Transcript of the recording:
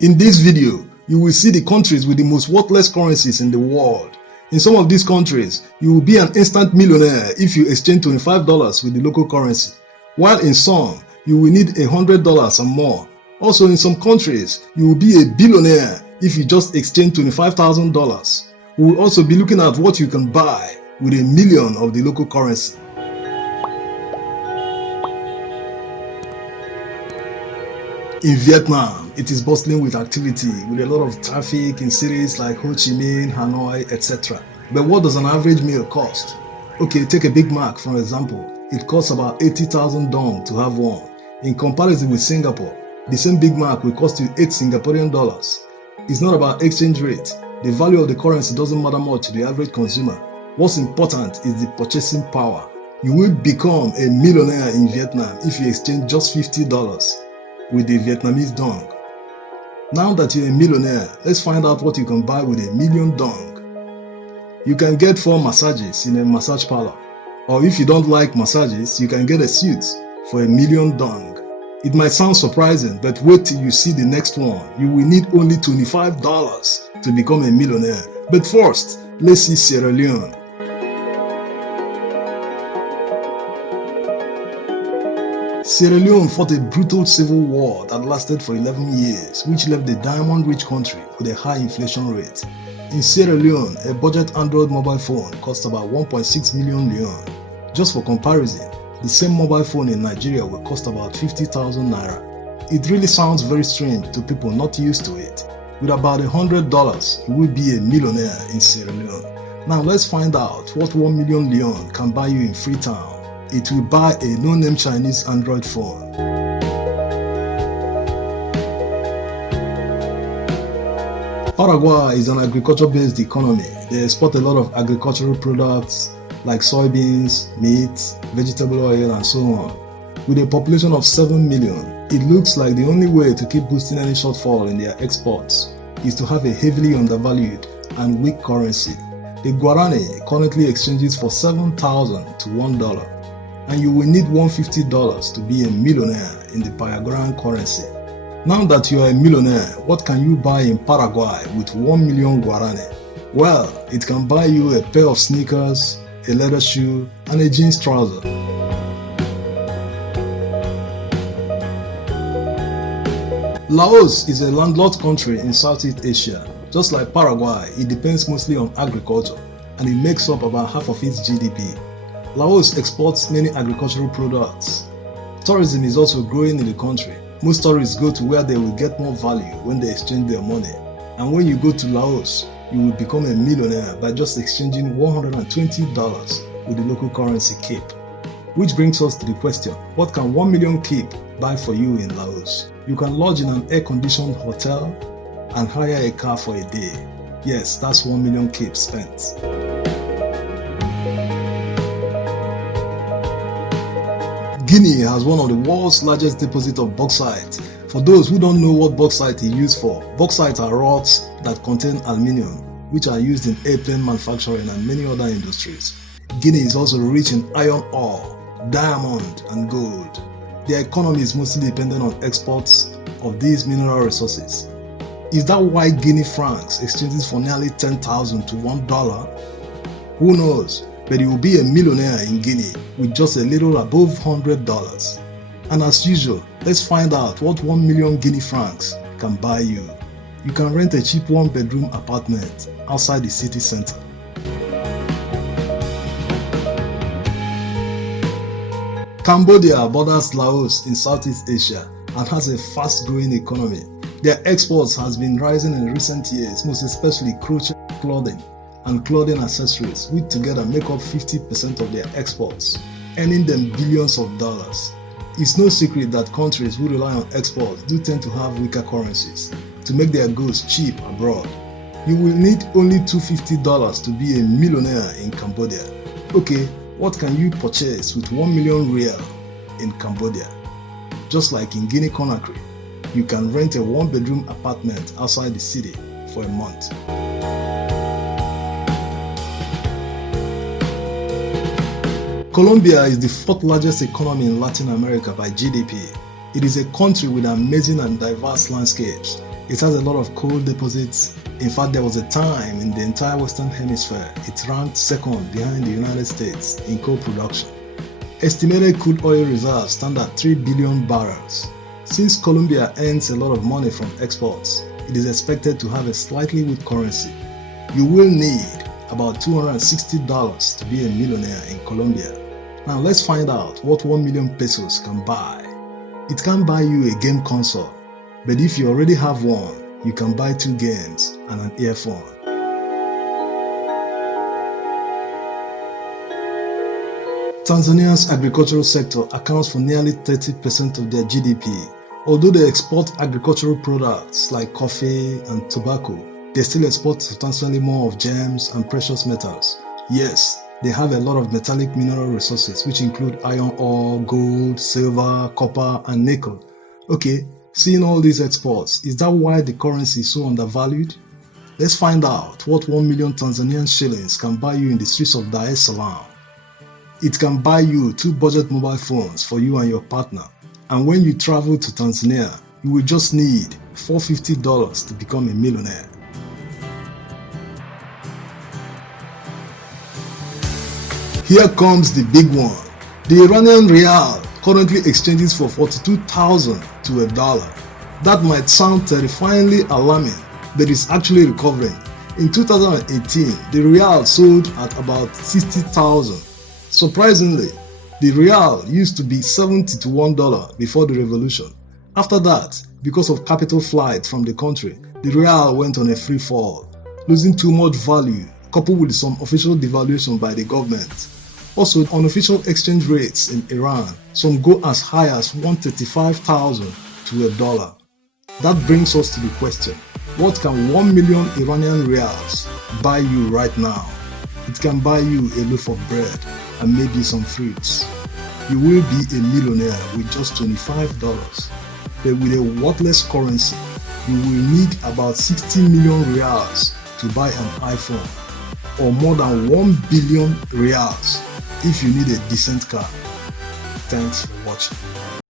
In this video, you will see the countries with the most worthless currencies in the world. In some of these countries, you will be an instant millionaire if you exchange $25 with the local currency, while in some, you will need $100 and more. Also, in some countries, you will be a billionaire if you just exchange $25,000. We will also be looking at what you can buy with $1 million of the local currency. In Vietnam, it is bustling with activity, with a lot of traffic in cities like Ho Chi Minh, Hanoi, etc. But what does an average meal cost? Okay, take a Big Mac for example. It costs about 80,000 dong to have one. In comparison with Singapore, the same Big Mac will cost you 8 Singaporean dollars. It's not about exchange rate. The value of the currency doesn't matter much to the average consumer. What's important is the purchasing power. You will become a millionaire in Vietnam if you exchange just $50 with the Vietnamese dong. Now that you're a millionaire, let's find out what you can buy with $1 million dong. You can get 4 massages in a massage parlor. Or if you don't like massages, you can get a suit for $1 million dong. It might sound surprising, but wait till you see the next one. You will need only $25 to become a millionaire. But first, let's see Sierra Leone. Sierra Leone fought a brutal civil war that lasted for 11 years, which left the diamond-rich country with a high inflation rate. In Sierra Leone, a budget Android mobile phone cost about 1.6 million Leone. Just for comparison, the same mobile phone in Nigeria will cost about 50,000 naira. It really sounds very strange to people not used to it. With about $100, you will be a millionaire in Sierra Leone. Now let's find out what 1 million Leone can buy you in Freetown. It will buy a no-name Chinese Android phone. Paraguay is an agriculture-based economy. They export a lot of agricultural products like soybeans, meat, vegetable oil, and so on. With a population of 7 million, it looks like the only way to keep boosting any shortfall in their exports is to have a heavily undervalued and weak currency. The guarani currently exchanges for 7,000 to $1. And you will need $150 to be a millionaire in the Paraguayan currency. Now that you are a millionaire, what can you buy in Paraguay with 1 million guarani? Well, it can buy you a pair of sneakers, a leather shoe, and a jeans trouser. Laos is a landlocked country in Southeast Asia. Just like Paraguay, it depends mostly on agriculture, and it makes up about half of its GDP. Laos exports many agricultural products. Tourism is also growing in the country. Most tourists go to where they will get more value when they exchange their money. And when you go to Laos, you will become a millionaire by just exchanging $120 with the local currency kip. Which brings us to the question, what can 1 million kip buy for you in Laos? You can lodge in an air-conditioned hotel and hire a car for a day. Yes, that's 1 million kip spent. Guinea has one of the world's largest deposits of bauxite. For those who don't know what bauxite is used for, bauxite are rocks that contain aluminium, which are used in airplane manufacturing and many other industries. Guinea is also rich in iron ore, diamond, and gold. Their economy is mostly dependent on exports of these mineral resources. Is that why Guinea francs exchanges for nearly 10,000 to $1? Who knows? But you will be a millionaire in Guinea with just a little above $100. And as usual, let's find out what 1 million Guinea francs can buy you. You can rent a cheap 1-bedroom apartment outside the city center. Cambodia borders Laos in Southeast Asia and has a fast-growing economy. Their exports has been rising in recent years, most especially crochet clothing and clothing accessories, which together make up 50% of their exports, earning them billions of dollars. It's no secret that countries who rely on exports do tend to have weaker currencies to make their goods cheap abroad. You will need only $250 to be a millionaire in Cambodia. Okay, what can you purchase with 1 million real in Cambodia? Just like in Guinea-Conakry, you can rent a 1-bedroom apartment outside the city for a month. Colombia is the 4th largest economy in Latin America by GDP. It is a country with amazing and diverse landscapes. It has a lot of coal deposits. In fact, there was a time in the entire Western Hemisphere it ranked second behind the United States in coal production. Estimated crude oil reserves stand at 3 billion barrels. Since Colombia earns a lot of money from exports, it is expected to have a slightly weak currency. You will need about $260 to be a millionaire in Colombia. Now let's find out what 1 million pesos can buy. It can't buy you a game console, but if you already have one, you can buy 2 games and an earphone. Tanzania's agricultural sector accounts for nearly 30% of their GDP. Although they export agricultural products like coffee and tobacco, they still export substantially more of gems and precious metals. Yes, they have a lot of metallic mineral resources which include iron ore, gold, silver, copper, and nickel. Okay, seeing all these exports, is that why the currency is so undervalued? Let's find out what 1 million Tanzanian shillings can buy you in the streets of Dar es Salaam. It can buy you 2 budget mobile phones for you and your partner. And when you travel to Tanzania, you will just need $450 to become a millionaire. Here comes the big one. The Iranian rial currently exchanges for 42,000 to a dollar. That might sound terrifyingly alarming, but it's actually recovering. In 2018, the rial sold at about 60,000. Surprisingly, the rial used to be 70 to $1 before the revolution. After that, because of capital flight from the country, the rial went on a free fall, losing too much value coupled with some official devaluation by the government. Also, unofficial exchange rates in Iran, some go as high as 135,000 to a dollar. That brings us to the question, what can 1 million Iranian rials buy you right now? It can buy you a loaf of bread and maybe some fruits. You will be a millionaire with just $25. But with a worthless currency, you will need about 60 million rials to buy an iPhone, or more than 1 billion rials if you need a decent car. Thanks for watching.